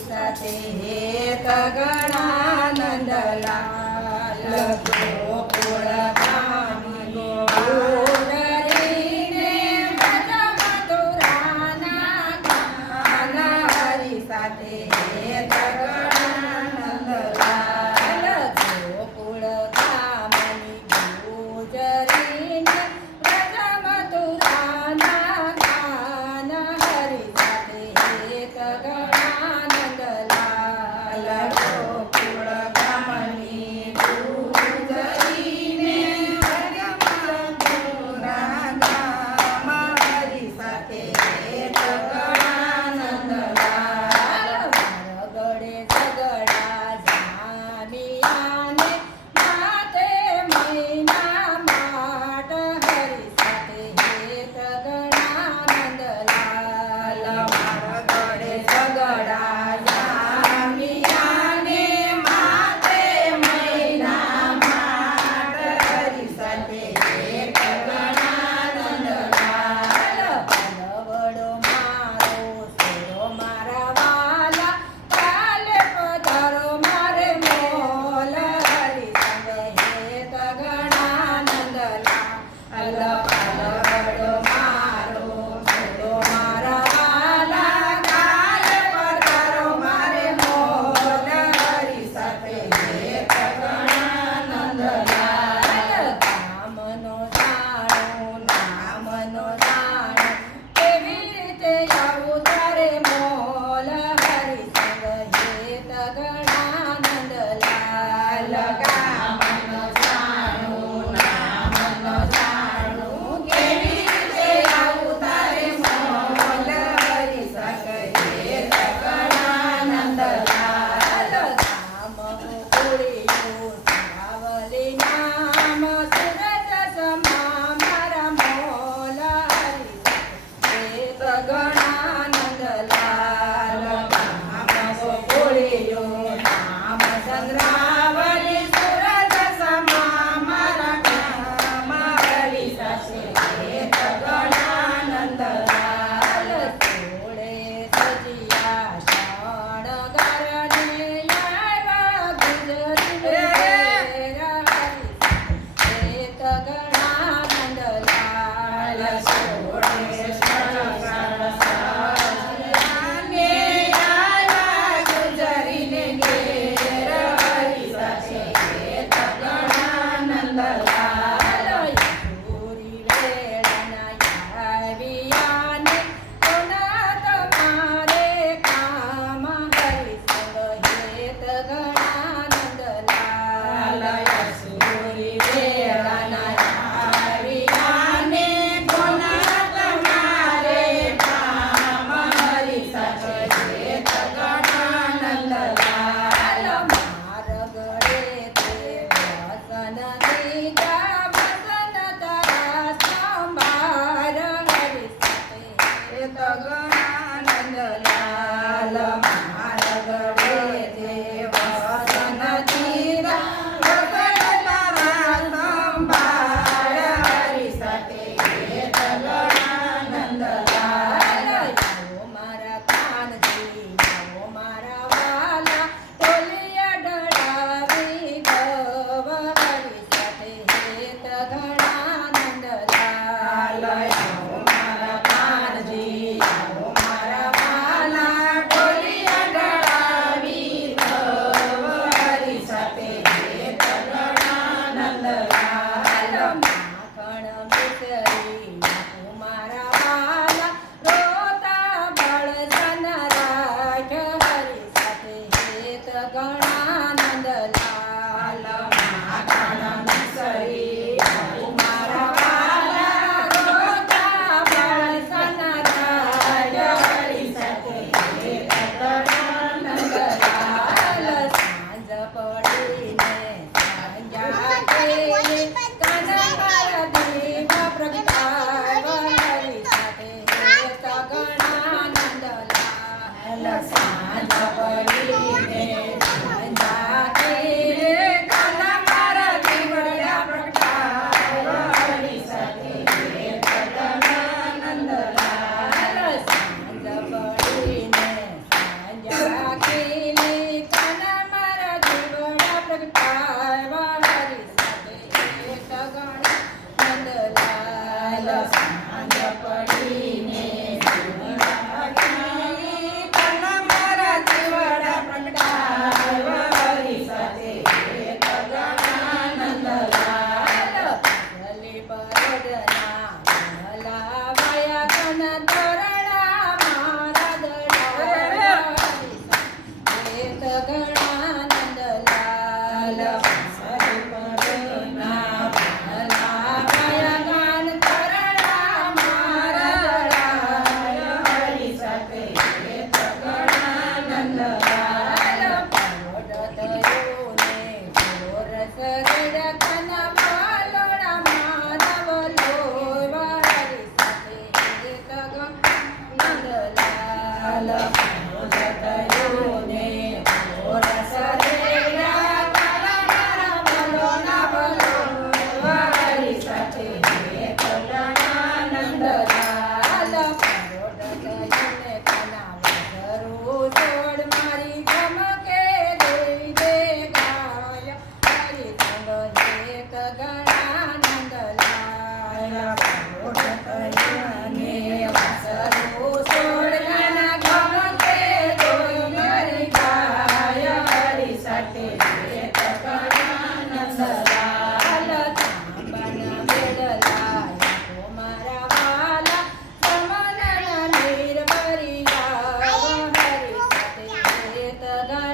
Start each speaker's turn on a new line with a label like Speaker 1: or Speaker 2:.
Speaker 1: સાથે હે તગણાનંદલાલ ગોકુળ કામી ગોળ રે મધુરાના કાના
Speaker 2: હરી સાથે
Speaker 1: Let's find a way ಸದಾ